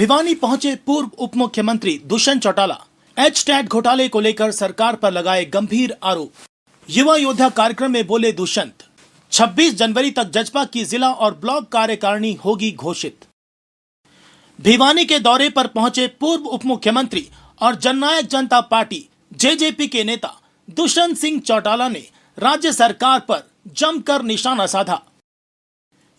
भिवानी पहुंचे पूर्व उप मुख्यमंत्री दुष्यंत चौटाला। एचटेट घोटाले को लेकर सरकार पर लगाए गंभीर आरोप। युवा योद्धा कार्यक्रम में बोले दुष्यंत, 26 जनवरी तक जजपा की जिला और ब्लॉक कार्यकारिणी होगी घोषित। भिवानी के दौरे पर पहुंचे पूर्व उप मुख्यमंत्री और जननायक जनता पार्टी जेजेपी के नेता दुष्यंत सिंह चौटाला ने राज्य सरकार पर जमकर निशाना साधा।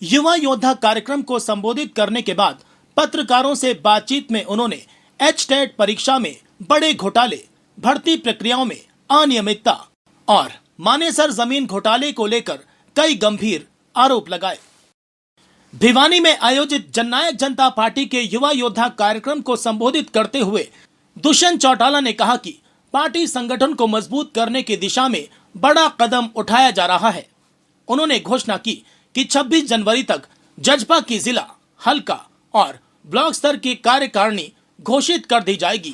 युवा योद्धा कार्यक्रम को संबोधित करने के बाद पत्रकारों से बातचीत में उन्होंने एचटेट परीक्षा में बड़े घोटाले, भर्ती प्रक्रियाओं में अनियमितता और मानेसर जमीन घोटाले को लेकर कई गंभीर आरोप लगाए। भिवानी में आयोजित जननायक जनता पार्टी के युवा योद्धा कार्यक्रम को संबोधित करते हुए दुष्यंत चौटाला ने कहा कि पार्टी संगठन को मजबूत करने की दिशा में बड़ा कदम उठाया जा रहा है। उन्होंने घोषणा की कि 26 जनवरी तक जजपा की जिला, हल्का और ब्लॉक स्तर की कार्यकारिणी घोषित कर दी जाएगी।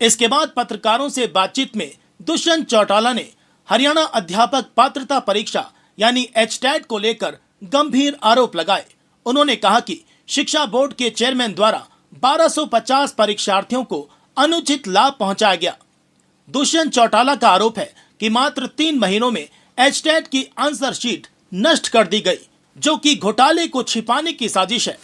इसके बाद पत्रकारों से बातचीत में दुष्यंत चौटाला ने हरियाणा अध्यापक पात्रता परीक्षा यानी एचटेट को लेकर गंभीर आरोप लगाए। उन्होंने कहा कि शिक्षा बोर्ड के चेयरमैन द्वारा 1250 परीक्षार्थियों को अनुचित लाभ पहुंचाया गया। दुष्यंत चौटाला का आरोप है कि मात्र 3 महीनों में एचटेट की आंसर शीट नष्ट कर दी गई, जो कि घोटाले को छिपाने की साजिश है।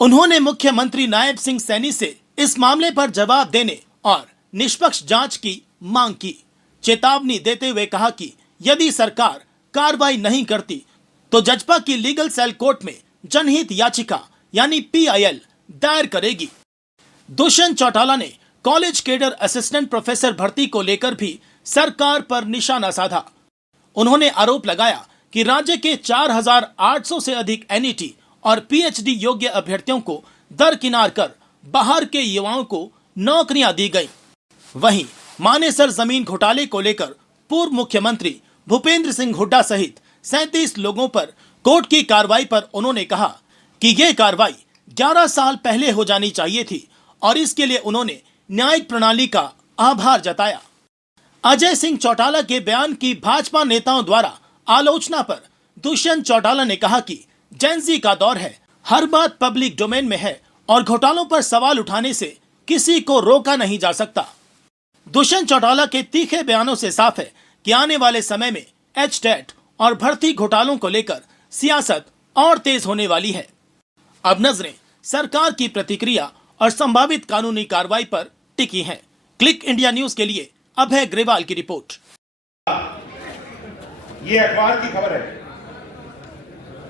उन्होंने मुख्यमंत्री नायब सिंह सैनी से इस मामले पर जवाब देने और निष्पक्ष जांच की मांग की। चेतावनी देते हुए कहा कि यदि सरकार कार्रवाई नहीं करती तो जजपा की लीगल सेल कोर्ट में जनहित याचिका यानी PIL दायर करेगी। दुष्यंत चौटाला ने कॉलेज केडर असिस्टेंट प्रोफेसर भर्ती को लेकर भी सरकार पर निशाना साधा। उन्होंने आरोप लगाया कि राज्य के 4800 से अधिक NET और PhD योग्य अभ्यर्थियों को दरकिनार कर बाहर के युवाओं को नौकरियां दी गई। वहीं मानेसर जमीन घोटाले को लेकर पूर्व मुख्यमंत्री भूपेंद्र सिंह हुड्डा सहित 37 लोगों पर कोर्ट की कार्रवाई पर उन्होंने कहा कि यह कार्रवाई 11 साल पहले हो जानी चाहिए थी और इसके लिए उन्होंने न्यायिक प्रणाली का आभार जताया। अजय सिंह चौटाला के बयान की भाजपा नेताओं द्वारा आलोचना पर दुष्यंत चौटाला ने कहा कि जेनजी का दौर है, हर बात पब्लिक डोमेन में है और घोटालों पर सवाल उठाने से किसी को रोका नहीं जा सकता। दुष्यंत चौटाला के तीखे बयानों से साफ है कि आने वाले समय में एचटेट और भर्ती घोटालों को लेकर सियासत और तेज होने वाली है। अब नजरें सरकार की प्रतिक्रिया और संभावित कानूनी कार्रवाई पर टिकी हैं। क्लिक इंडिया न्यूज के लिए अभय ग्रेवाल की रिपोर्ट। ये अखबार की खबर है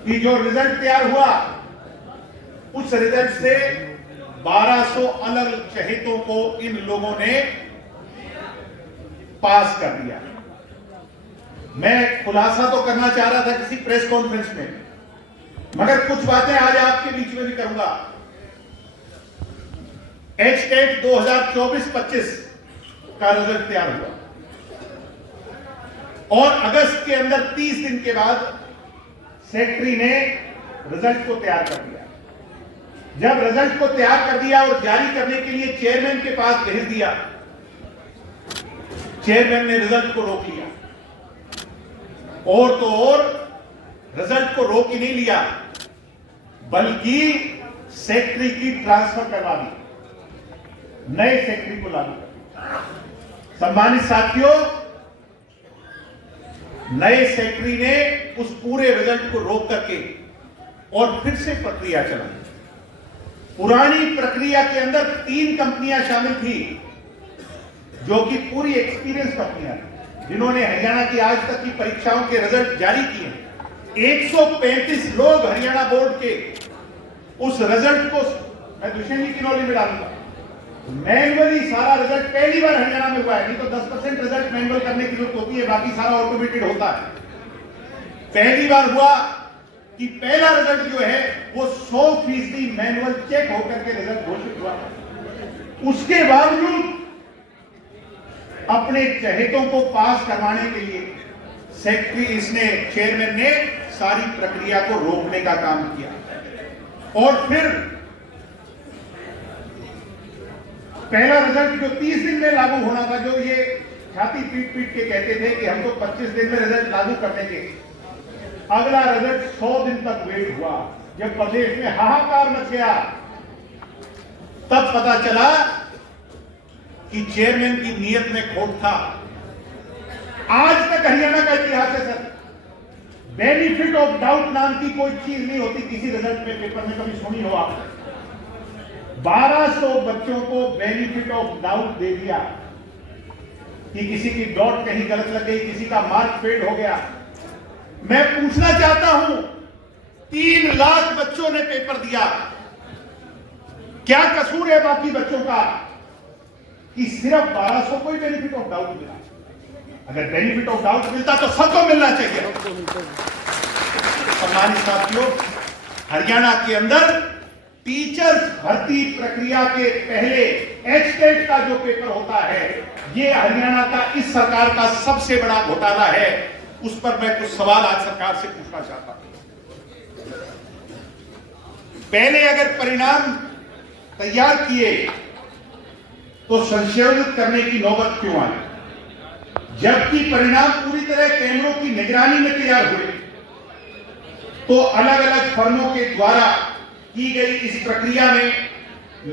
कि जो रिजल्ट तैयार हुआ उस रिजल्ट से 1200 अलग चहेतों को इन लोगों ने पास कर दिया। मैं खुलासा तो करना चाह रहा था किसी प्रेस कॉन्फ्रेंस में, मगर कुछ बातें आज आपके बीच में भी करूंगा। एचटेट 2024-25 का रिजल्ट तैयार हुआ और अगस्त के अंदर 30 दिन के बाद सेक्रेटरी ने रिजल्ट को तैयार कर दिया। जब रिजल्ट को तैयार कर दिया और जारी करने के लिए चेयरमैन के पास भेज दिया, चेयरमैन ने रिजल्ट को रोक लिया। और तो और रिजल्ट को रोक ही नहीं लिया, बल्कि सेक्रेटरी की ट्रांसफर करवा दी, नए सेक्रेटरी को लागू कर। सम्मानित साथियों, नए सेक्रेटरी ने उस पूरे रिजल्ट को रोक करके और फिर से प्रक्रिया चलाई। पुरानी प्रक्रिया के अंदर 3 कंपनियां शामिल थी, जो कि पूरी एक्सपीरियंस कंपनियां थी, जिन्होंने हरियाणा की आज तक की परीक्षाओं के रिजल्ट जारी किए। 135 लोग हरियाणा बोर्ड के उस रिजल्ट को, मैं दुष्यंत जी की नॉलेज में डालूंगा, मैनुअली सारा रिजल्ट पहली बार हरियाणा में हुआ है। नहीं तो 10% रिजल्ट मैनुअल करने की जरूरत होती है, बाकी सारा ऑटोमेटेड होता है। पहली बार हुआ कि पहला रिजल्ट जो है वो 100% मैनुअल चेक होकर के रिजल्ट घोषित हुआ। उसके बावजूद अपने चहेतों को पास करवाने के लिए सेक्रेटरी, इसने चेयरमैन ने सारी प्रक्रिया को रोकने का काम किया। और फिर पहला रिजल्ट जो 30 दिन में लागू होना था, जो ये छाती पीट पीट के कहते थे कि हम तो 25 दिन में रिजल्ट लागू कर देंगे, अगला रिजल्ट 100 दिन तक वेट हुआ। जब प्रदेश में हाहाकार मच गया तब पता चला कि चेयरमैन की नीयत में खोट था। आज तक हरियाणा का इतिहास है सर, बेनिफिट ऑफ डाउट नाम की कोई चीज नहीं होती किसी रिजल्ट में, पेपर में कभी सुनी हो आपने? 1200 बच्चों को बेनिफिट ऑफ डाउट दे दिया कि किसी की डॉट कहीं गलत लग गई, किसी का मार्क फेड हो गया। मैं पूछना चाहता हूं, 3 लाख बच्चों ने पेपर दिया, क्या कसूर है बाकी बच्चों का कि सिर्फ 1200 को ही बेनिफिट ऑफ डाउट मिला? अगर बेनिफिट ऑफ डाउट मिलता तो सबको मिलना चाहिए। सम्मानित साथियों, हरियाणा के अंदर टीचर्स भर्ती प्रक्रिया के पहले एचटेट का जो पेपर होता है, ये हरियाणा का इस सरकार का सबसे बड़ा घोटाला है। उस पर मैं कुछ सवाल आज सरकार से पूछना चाहता हूं। पहले अगर परिणाम तैयार किए तो संशोधित करने की नौबत क्यों आई? जबकि परिणाम पूरी तरह कैमरों की निगरानी में तैयार हुए, तो अलग अलग फर्मों के द्वारा की गई इस प्रक्रिया में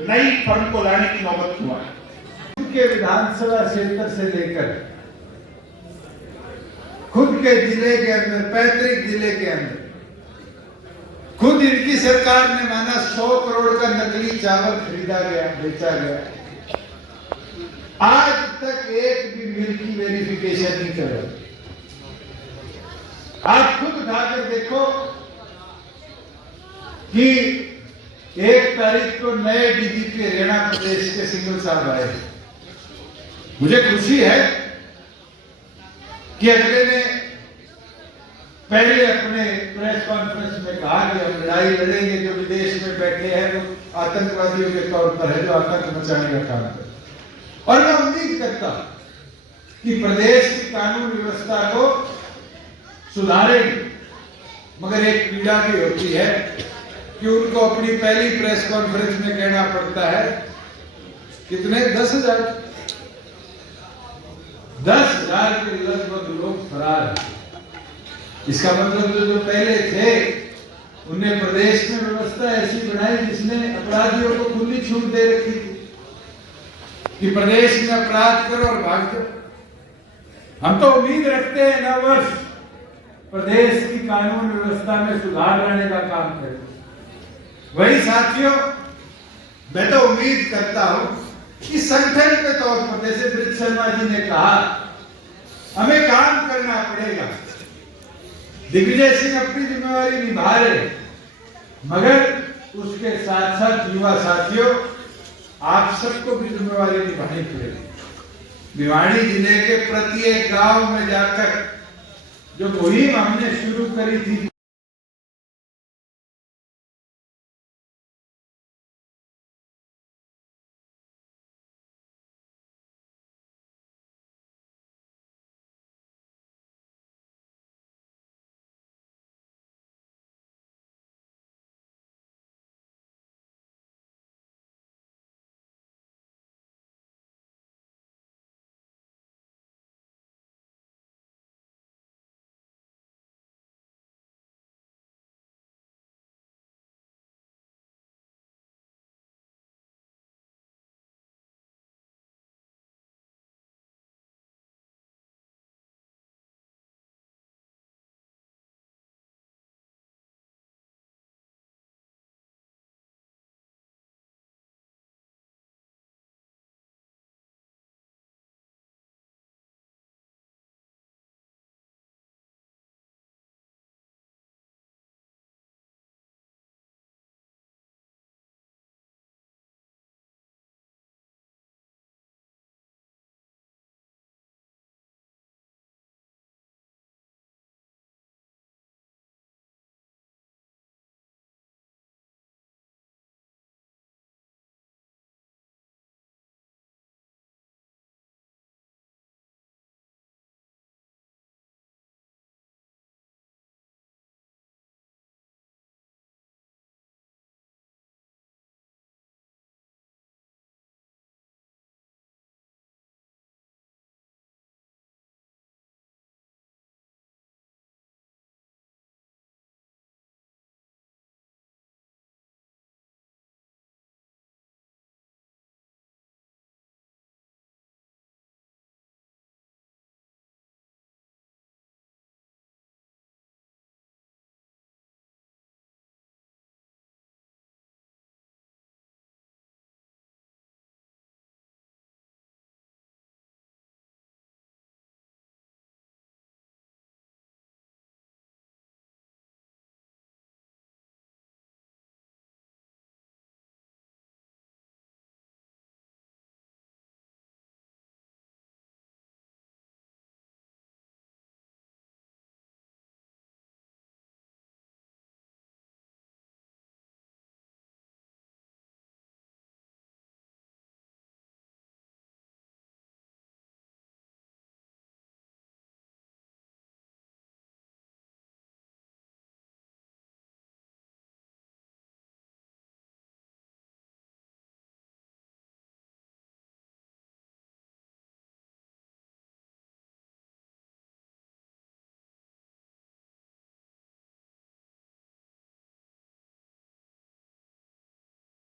नई फर्म को लाने की नौबत क्यों आई? खुद के विधानसभा क्षेत्र से लेकर खुद के जिले के अंदर, पैतृक जिले के अंदर, खुद इनकी सरकार ने माना 100 करोड़ का नकली चावल खरीदा गया, बेचा गया। आज तक एक भी मिल की वेरिफिकेशन नहीं करा। आज खुद उठाकर देखो कि 1 तारीख को नए डीजीपी हरियाणा प्रदेश के सिंगल साहब आए। मुझे खुशी है कि अगले ने पहले अपने प्रेस कॉन्फ्रेंस में कहा कि हम लड़ाई लड़ेंगे, जो विदेश में बैठे हैं वो आतंकवादियों के तौर पर है, जो आतंक मचाने का काम करे। और मैं उम्मीद करता हूं कि प्रदेश की कानून व्यवस्था को सुधारेंगे, मगर एक पीड़ा भी होती है कि उनको अपनी पहली प्रेस कॉन्फ्रेंस में कहना पड़ता है कितने 10,000 के लगभग लोग फरार हैं। इसका मतलब जो पहले थे उन्हें प्रदेश में व्यवस्था ऐसी बनाई जिसने अपराधियों को खुली छूट दे रखी थी कि प्रदेश में अपराध करो और भाग जाओ। हम तो उम्मीद रखते हैं नव वर्ष प्रदेश की कानून व्यवस्था में सुधार लाने का काम करे। वही साथियों, मैं तो उम्मीद करता हूं कि संगठन के तौर पर, जैसे ब्रिज शर्मा जी ने कहा, हमें काम करना पड़ेगा। दिग्विजय सिंह अपनी जिम्मेवारी निभा रहे, मगर उसके साथ साथ युवा साथियों, आप सबको भी जिम्मेवारी निभानी पड़ेगी। भिवाड़ी जिले के प्रत्येक गांव में जाकर जो मुहिम हमने शुरू करी थी,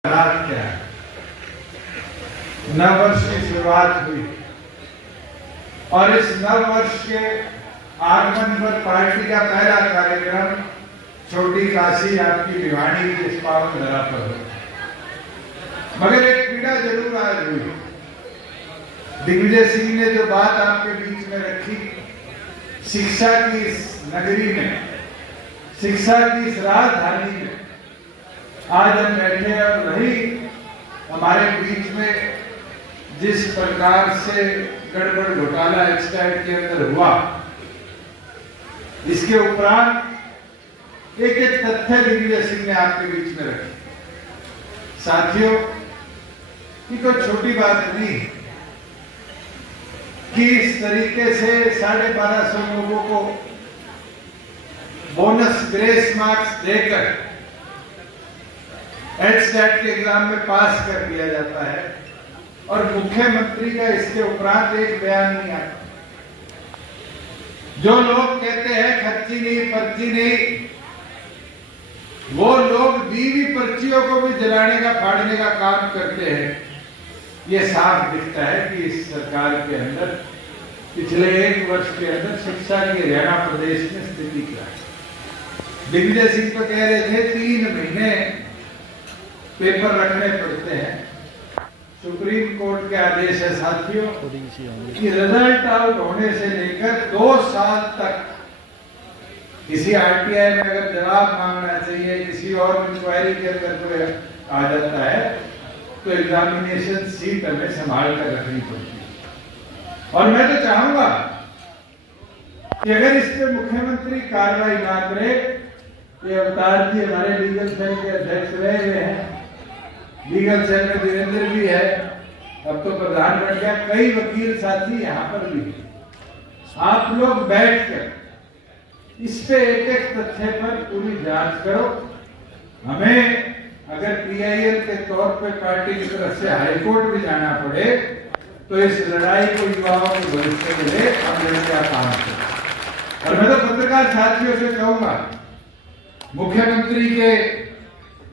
हालात क्या है। नव वर्ष की शुरुआत हुई और इस नव वर्ष के आगमन पर पार्टी का पहला कार्यक्रम छोटी काशी आपकी भिवानी की इस पावन धरा पर हुआ। मगर एक पीड़ा जरूर आज हुई। दिग्विजय सिंह ने जो बात आपके बीच में रखी, शिक्षा की इस नगरी में, शिक्षा की इस राजधानी में आज हम बैठे हैं और वही हमारे बीच में जिस प्रकार से गड़बड़ घोटाला एक्सटैट के अंदर हुआ, इसके उपरांत एक एक तथ्य दिग्विजय सिंह ने आपके बीच में रखे। साथियों, ये कोई छोटी बात नहीं कि इस तरीके से 1250 लोगों को बोनस ग्रेस मार्क्स देकर एचटेट के एग्जाम में पास कर दिया जाता है और मुख्यमंत्री का इसके उपरांत एक बयान नहीं आता। जो लोग कहते हैं खर्ची नहीं पर्ची नहीं, वो लोग बीवी पर्चियों को भी जलाने का फाड़ने का काम करते हैं। ये साफ दिखता है कि इस सरकार के अंदर पिछले एक वर्ष के अंदर शिक्षा की हरियाणा प्रदेश में स्थिति क्या है। दिग्विजय सिंह तो कह रहे थे 3 महीने पेपर रखने पड़ते हैं। सुप्रीम कोर्ट के आदेश है साथियों कि रिजल्ट आउट होने से लेकर 2 साल तक किसी आरटीआई में अगर जवाब मांगना चाहिए, किसी और इंक्वायरी के अंदर कोई आ जाता है तो एग्जामिनेशन सीट हमें संभाल कर रखनी पड़ती है। और मैं तो चाहूंगा कि अगर इस पे मुख्यमंत्री कार्रवाई ना करे, ये अवतार जी हमारे लीगल सेल के अध्यक्ष रहे हुए हैं, लीगल सेल में वीरेंद्र भी है, अब तो प्रधान बन गया, कई वकील साथी यहाँ पर भी। आप लोग बैठकर इस पे एक एक तथ्य पर पूरी जांच करो। हमें अगर पीआईएल के तौर पे पार्टी की तरफ से हाईकोर्ट भी जाना पड़े तो इस लड़ाई को युवाओं के भविष्य के लिए हम क्या काम करें। और मैं तो पत्रकार साथियों से कहूंगा, मुख्यमंत्री के,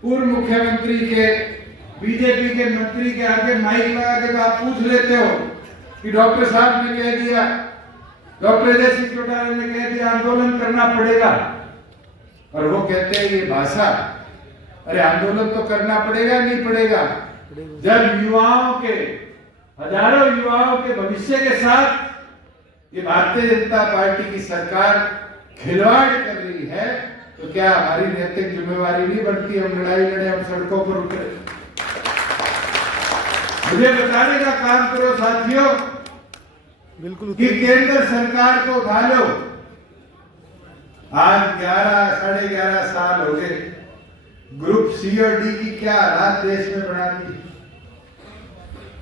पूर्व मुख्यमंत्री के, बीजेपी के मंत्री के आगे माइक लगा के तो आप पूछ लेते हो कि डॉक्टर साहब ने कह दिया, डॉक्टर अजय सिंह चौटाला ने कह दिया आंदोलन करना पड़ेगा, और वो कहते हैं ये भाषा, अरे आंदोलन तो करना पड़ेगा नहीं पड़ेगा। जब युवाओं के, हजारों युवाओं के भविष्य के साथ ये भारतीय जनता पार्टी की सरकार खिलवाड़ कर रही है तो क्या हमारी नैतिक जिम्मेवारी नहीं बनती हम लड़ाई लड़े, हम सड़कों पर उतरे। मुझे बताने का काम करो साथियों, बिल्कुल कि केंद्र सरकार को उठा लो। आज 11-11.5 साल हो गए, ग्रुप सी और डी की क्या हालात देश में बना दी।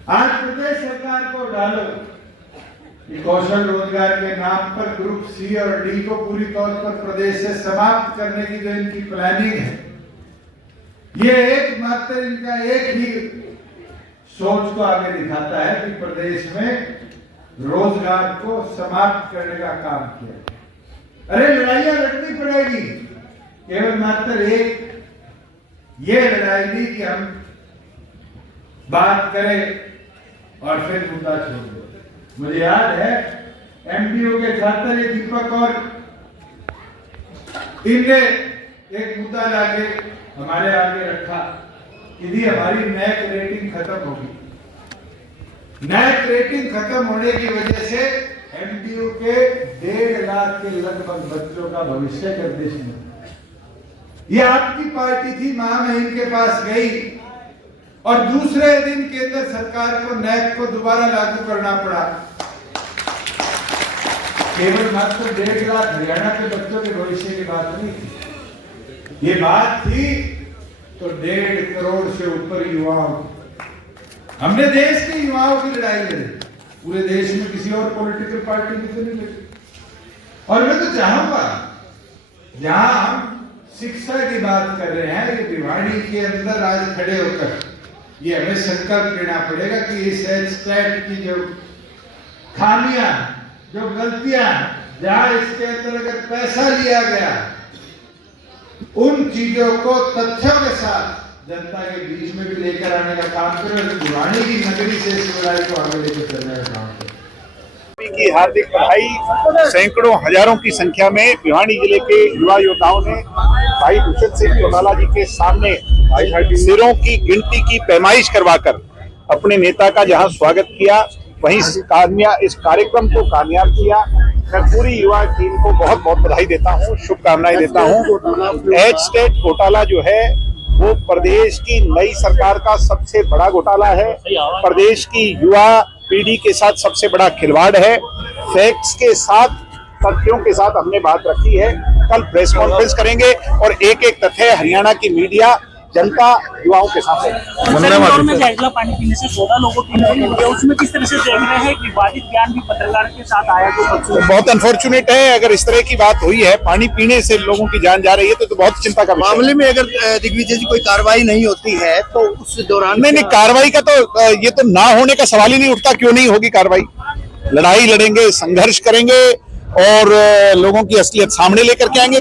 आज प्रदेश सरकार को उठा लो कि कौशल रोजगार के नाम पर ग्रुप सी और डी को पूरी तौर पर प्रदेश से समाप्त करने की जो इनकी प्लानिंग है, ये एकमात्र इनका एक ही सोच को आगे दिखाता है कि प्रदेश में रोजगार को समाप्त करने का काम किया। अरे लड़ाइयां लड़नी पड़ेगी, केवल मात्र एक ये लड़ाई नहीं कि हम बात करें और फिर मुद्दा छोड़ दो। मुझे याद है एमपीओ के छात्र दीपक और इनने एक मुद्दा लाके हमारे आगे रखा कि दी हमारी नैक रेटिंग खत्म होगी। नैक रेटिंग खत्म होने की वजह से एमपीओ के 1.5 लाख के लगभग बच्चों का भविष्य गर्दिश में। ये आपकी पार्टी थी, महामहिम के पास गई और दूसरे दिन केंद्र सरकार को नैक को दोबारा लागू करना पड़ा। केवल मात्र 1.5 लाख हरियाणा के बच्चों के भविष्य की बात नहीं थी, ये बात थी तो 1.5 करोड़ से ऊपर युवाओं। हमने देश के युवाओं की लड़ाई लड़ी, पूरे देश में किसी और पॉलिटिकल पार्टी की तो नहीं लड़ी। और मैं तो चाहूंगा, जहां हम शिक्षा की बात कर रहे हैं, ये भिवानी के अंदर आज खड़े होकर ये हमें संकल्प लेना पड़ेगा कि इस एचटेट की जो खामियां, जो गलतियां, जहां इसके अंदर अगर पैसा लिया गया, उन चीजों को तथ्यों के साथ जनता के बीच में भी लेकर आने का काम करें और पुरानी की नगरी से इस लड़ाई को आगे लेकर चलने का काम करें। की हार्दिक बधाई। सैकड़ों हजारों की संख्या में भिवानी जिले के युवा योद्धाओं ने भाई दुष्यंत सिंह चौटाला जी के सामने सिरों की गिनती की पैमाइश करवाकर अपने नेता का जहां स्वागत किया, वहीं इस कार्यक्रम को कामयाब किया। मैं पूरी युवा टीम को बहुत बहुत बधाई देता हूं, शुभकामनाएं देता हूं। एच स्टेट घोटाला जो है वो प्रदेश की नई सरकार का सबसे बड़ा घोटाला है, प्रदेश की युवा पीढ़ी के साथ सबसे बड़ा खिलवाड़ है। फैक्ट्स के साथ, तथ्यों के साथ हमने बात रखी है। कल प्रेस कॉन्फ्रेंस करेंगे और एक एक तथ्य हरियाणा की मीडिया, जनता, युवाओं के साथ है। इंदौर में जहरीला पानी पीने से 14 लोगों की मौत हुई है, उसमें किस तरह से देख रहे हैं कि विवादित बयान भी पत्रकार के साथ आया जो बहुत अनफॉर्चुनेट है। अगर इस तरह की बात हुई है, पानी पीने से लोगों की जान जा रही है, तो बहुत चिंता का विषय है। मामले में अगर दिग्विजय जी कोई कार्रवाई नहीं होती है तो उस दौरान नहीं, कार्रवाई का तो ये तो ना होने का सवाल ही नहीं उठता। क्यों नहीं होगी कार्रवाई? लड़ाई लड़ेंगे, संघर्ष करेंगे और लोगों की असलियत सामने लेकर के आएंगे।